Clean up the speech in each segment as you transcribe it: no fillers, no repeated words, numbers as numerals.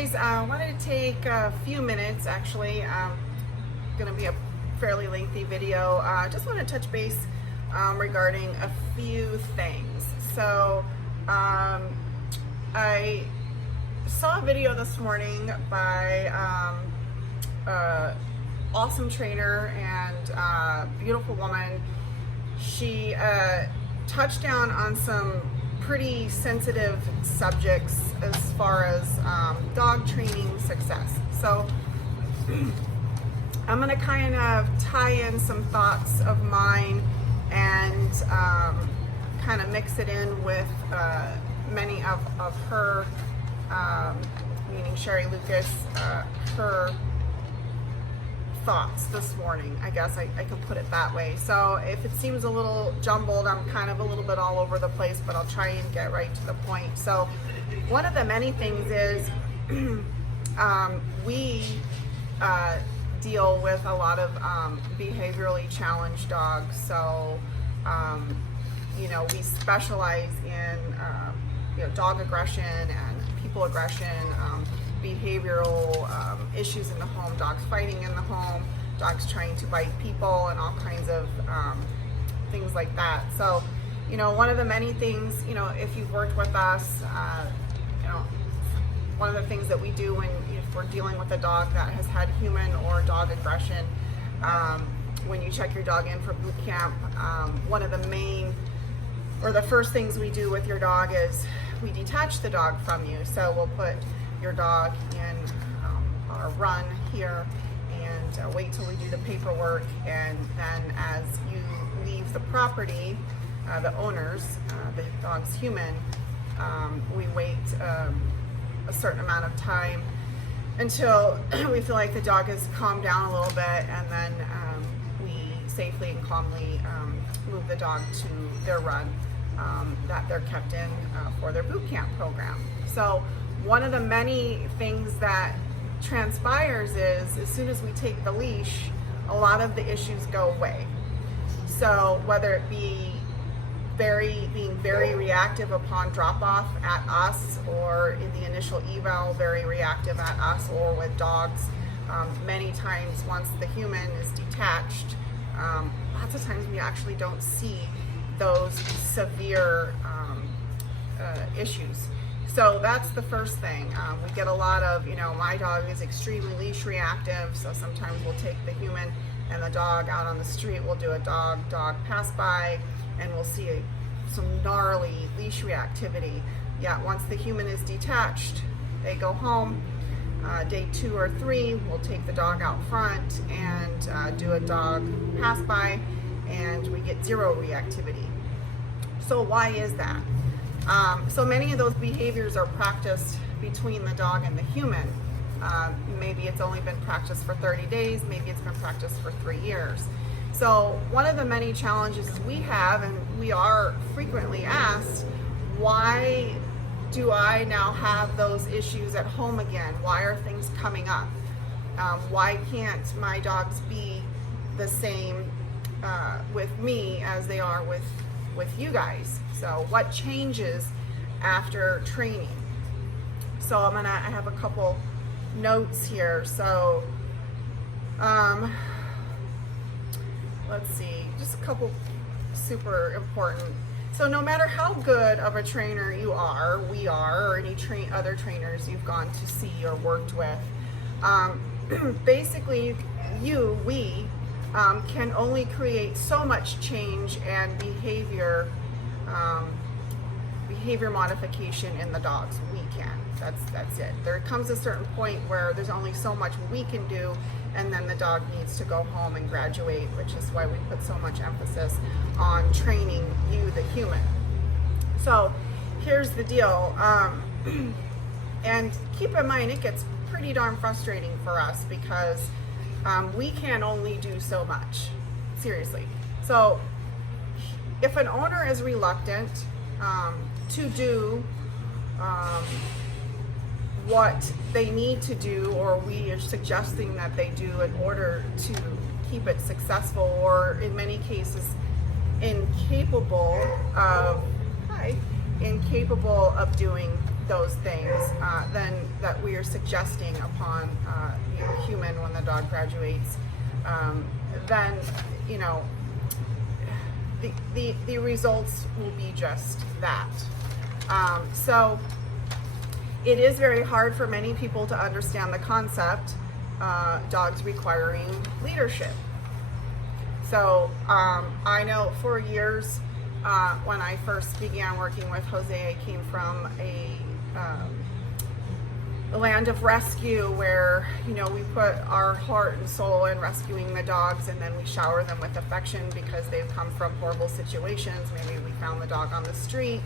guys, I wanted to take a few minutes, actually. Going to be a fairly lengthy video. Just want to touch base regarding a few things. So I saw a video this morning by awesome trainer and beautiful woman. She touched down on some pretty sensitive subjects as far as dog training success. So I'm going to kind of tie in some thoughts of mine and kind of mix it in with many of her, meaning Sherry Lucas, her thoughts this morning. I guess I can put it that way. So if it seems a little jumbled, I'm kind of a little bit all over the place, but I'll try and get right to the point. So one of the many things is we deal with a lot of behaviorally challenged dogs. So we specialize in dog aggression and people aggression, behavioral issues in the home, dogs fighting in the home, dogs trying to bite people, and all kinds of things like that. So, one of the many things, if you've worked with us, one of the things that we do if we're dealing with a dog that has had human or dog aggression, when you check your dog in for boot camp, one of the main or the first things we do with your dog is we detach the dog from you. So we'll put your dog in our run here and wait till we do the paperwork, and then as you leave the property, the owners, the dog's human, we wait a certain amount of time until we feel like the dog has calmed down a little bit, and then we safely and calmly move the dog to their run that they're kept in for their boot camp program. So one of the many things that transpires is as soon as we take the leash, a lot of the issues go away. So whether it be being very reactive upon drop off at us, or in the initial eval, very reactive at us, or with dogs, many times once the human is detached, lots of times we actually don't see those severe issues. So that's the first thing. We get a lot of, my dog is extremely leash reactive, so sometimes we'll take the human and the dog out on the street. We'll do a dog pass by, and we'll see some gnarly leash reactivity. Yet once the human is detached, they go home. Day 2 or 3, we'll take the dog out front and do a dog pass by, and we get zero reactivity. So why is that? So many of those behaviors are practiced between the dog and the human. Maybe it's only been practiced for 30 days, maybe it's been practiced for 3 years. So one of the many challenges we have, and we are frequently asked, why do I now have those issues at home again? Why are things coming up? Why can't my dogs be the same with me as they are with you guys? So what changes after training? So I have a couple notes here. So let's see, just a couple super important. So no matter how good of a trainer you are, we are, or any other trainers you've gone to see or worked with, basically we can only create so much change and behavior modification in the dogs. We can. That's it. There comes a certain point where there's only so much we can do, and then the dog needs to go home and graduate, which is why we put so much emphasis on training you, the human. So here's the deal. And keep in mind, it gets pretty darn frustrating for us because we can only do so much. Seriously. So if an owner is reluctant to do what they need to do, or we are suggesting that they do in order to keep it successful, or in many cases incapable of doing those things, then that we are suggesting upon the human when the dog graduates, then the results will be just that. So it is very hard for many people to understand the concept, dogs requiring leadership. So I know for years, when I first began working with Jose, I came from the land of rescue where, we put our heart and soul in rescuing the dogs, and then we shower them with affection because they've come from horrible situations. Maybe we found the dog on the street.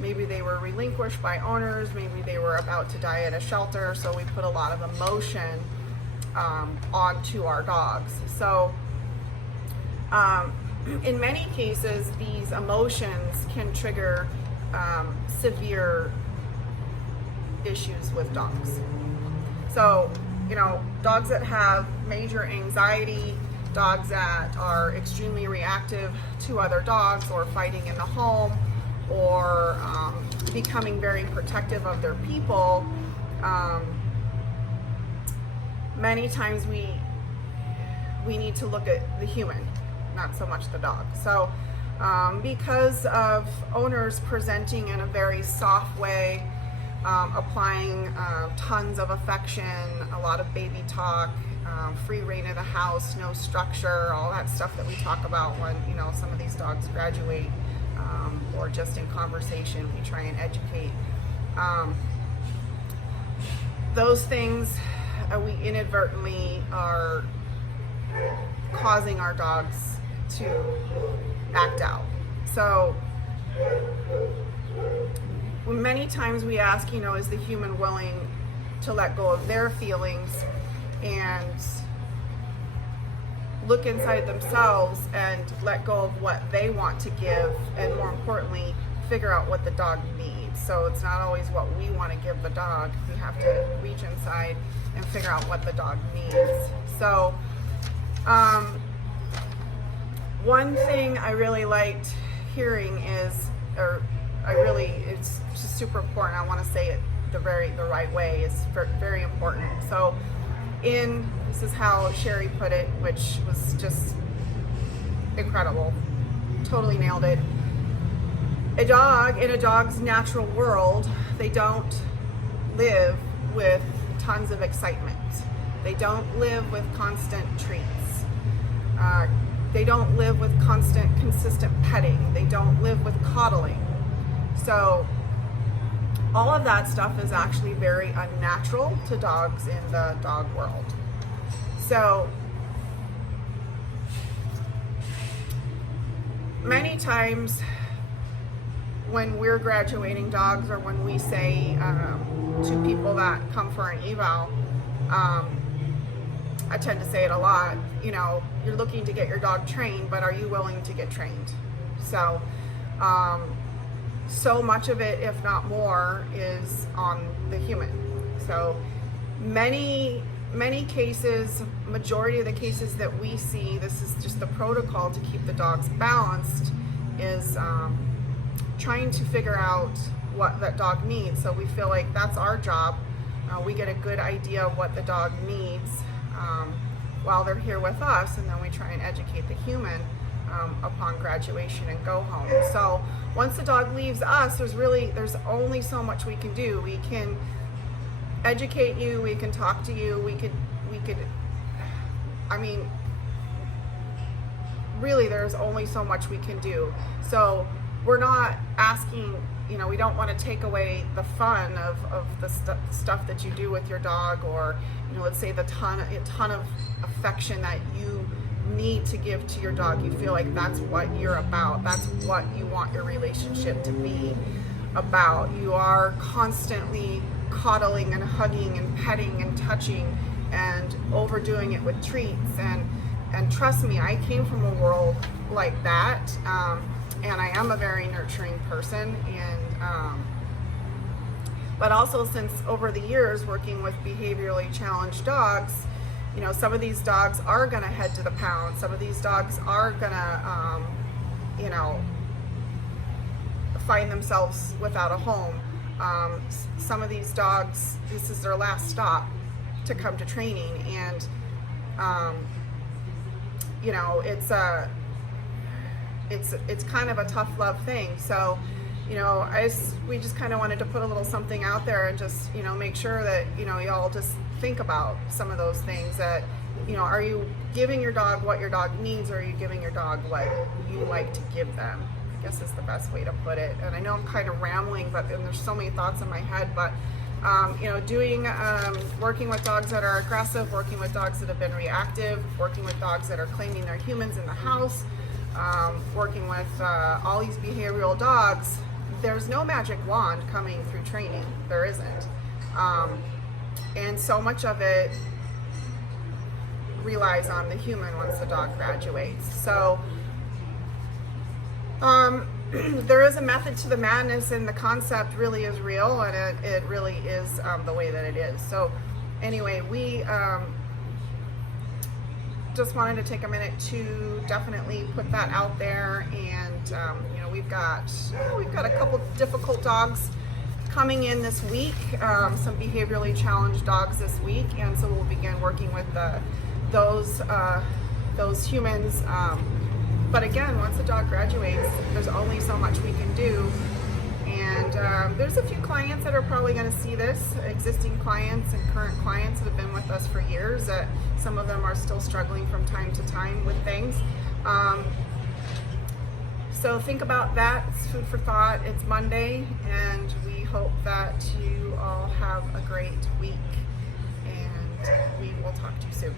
Maybe they were relinquished by owners. Maybe they were about to die at a shelter. So we put a lot of emotion onto our dogs. So in many cases, these emotions can trigger severe issues with dogs. So, dogs that have major anxiety, dogs that are extremely reactive to other dogs or fighting in the home, or becoming very protective of their people, many times we need to look at the human, not so much the dog. So because of owners presenting in a very soft way, applying tons of affection, a lot of baby talk, free reign of the house, no structure, all that stuff that we talk about when some of these dogs graduate, or just in conversation we try and educate. Those things we inadvertently are causing our dogs to act out. So many times we ask, is the human willing to let go of their feelings and look inside themselves and let go of what they want to give, and more importantly, figure out what the dog needs. So it's not always what we want to give the dog. We have to reach inside and figure out what the dog needs. So one thing I really liked hearing is, it's just super important. I want to say it the right way. It's very important. So this is how Sherry put it, which was just incredible. Totally nailed it. A dog, in a dog's natural world, they don't live with tons of excitement. They don't live with constant treats. They don't live with consistent petting. They don't live with coddling. So all of that stuff is actually very unnatural to dogs in the dog world. So many times when we're graduating dogs, or when we say to people that come for an eval, I tend to say it a lot, you're looking to get your dog trained, but are you willing to get trained? So so much of it, if not more, is on the human. So many cases, majority of the cases that we see, this is just the protocol to keep the dogs balanced, is trying to figure out what that dog needs. So we feel like that's our job. We get a good idea of what the dog needs while they're here with us, and then we try and educate the human upon graduation and go home. So once the dog leaves us, there's only so much we can do. We can educate you, we can talk to you, we could really there's only so much we can do. So we're not asking, we don't want to take away the fun of the stuff that you do with your dog, or let's say a ton of affection that you need to give to your dog. You feel like that's what you're about. That's what you want your relationship to be about. You are constantly coddling and hugging and petting and touching and overdoing it with treats. And trust me, I came from a world like that. And I am a very nurturing person. But also, since over the years working with behaviorally challenged dogs, some of these dogs are going to head to the pound. Some of these dogs are going to, find themselves without a home. Some of these dogs, this is their last stop to come to training, and you know, it's kind of a tough love thing. So, you know, we just kind of wanted to put a little something out there and just, you know, make sure that, you know, y'all just think about some of those things that, you know, are you giving your dog what your dog needs, or are you giving your dog what you like to give them? I guess is the best way to put it. And I know I'm kind of rambling, but and there's so many thoughts in my head, but you know, working with dogs that are aggressive, working with dogs that have been reactive, working with dogs that are claiming they're humans in the house, working with all these behavioral dogs, there's no magic wand coming through training. There isn't. And so much of it relies on the human once the dog graduates. So there is a method to the madness, and the concept really is real, and it really is the way that it is. So anyway, we just wanted to take a minute to definitely put that out there. And you know, we've got a couple difficult dogs coming in this week, some behaviorally challenged dogs this week, and so we'll begin working with those humans. But again, once the dog graduates, there's only so much we can do. And there's a few clients that are probably going to see this, existing clients and current clients that have been with us for years, that some of them are still struggling from time to time with things. So think about that. It's food for thought. It's Monday, and we hope that you all have a great week, and we will talk to you soon.